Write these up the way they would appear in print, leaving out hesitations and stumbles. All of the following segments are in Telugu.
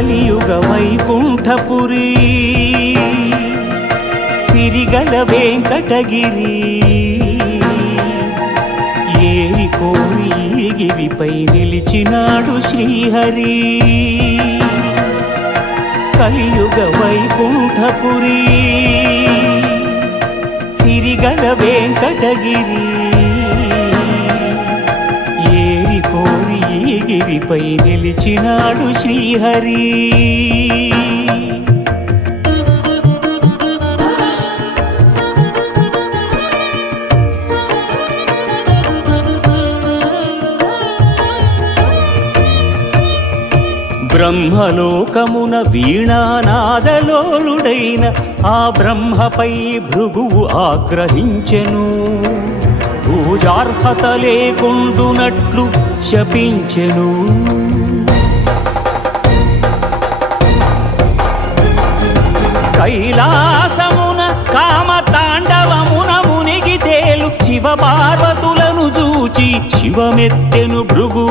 కలియుగ వైకుంఠపురి సిరిగల వెంకటగిరి ఏరి కోరి గిరిపై నిలిచినాడు శ్రీహరి కలియుగ వైకుంఠపురి సిరిగల వెంకటగిరి ఏరి కోరి గిరిపై నిలిచినాడు శ్రీహరి బ్రహ్మలోకమున వీణానాదలోలుడైన ఆ బ్రహ్మపై భృగువు ఆగ్రహించెను పూజార్హత లేకుండునట్లు శపించెను కైలాసమున కామతాండవమున మునిగి తేలు శివ పార్వతులను చూచి శివమెత్తెను భృగు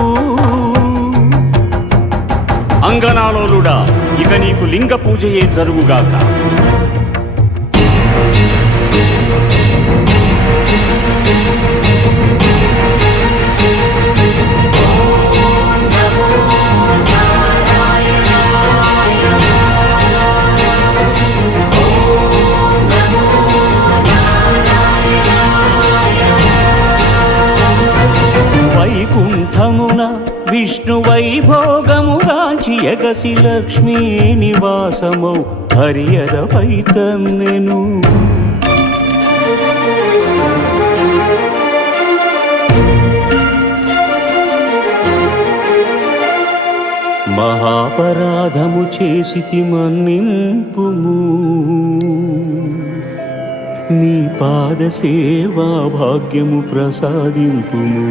అంగనాలోలుడా ఇక నీకు లింగ పూజయే జరుగుగాక వైకుంఠమున విష్ణు వైభోగముగాంచి ఎగసి లక్ష్మీ నివాసమౌ హరియదపై తన్నెను మహాపరాధము చేసితి మన్నింపుము నీ పాద సేవా భాగ్యము ప్రసాదింపుము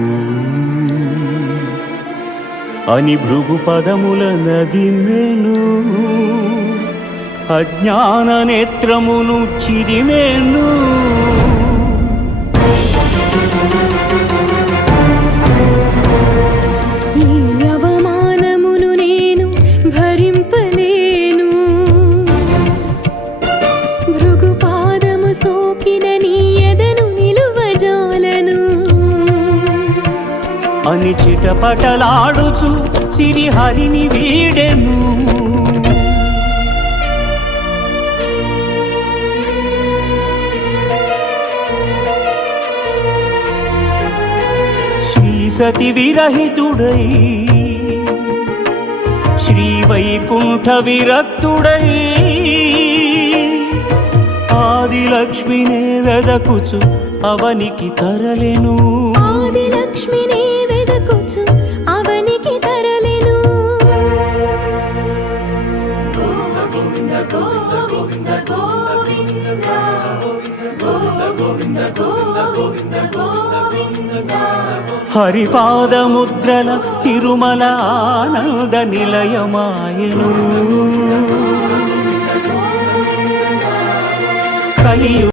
అని భృగు పదముల నదిమెను అజ్ఞాన నేత్రమును చిరిమెను ఈ అవమానమును నేను భరింపలేను భృగు పాదము సోకిన నీ ఎదను నిలువజాలను అని చిటపటలాడుచు సిరిహరిని వీడెను శ్రీ సతి విరహితుడై శ్రీ వైకుంఠ విరక్తుడై ఆదిలక్ష్మినే వెదకుచు అవనికి తరలెను ఆదిలక్ష్మిని వెదకుచు అవనికి తరలెను గోవింద గోవింద గోవింద గోవింద గోవింద గోవింద హరిపాదముద్రల తిరుమల ఆనంద నిలయమాయను కలియు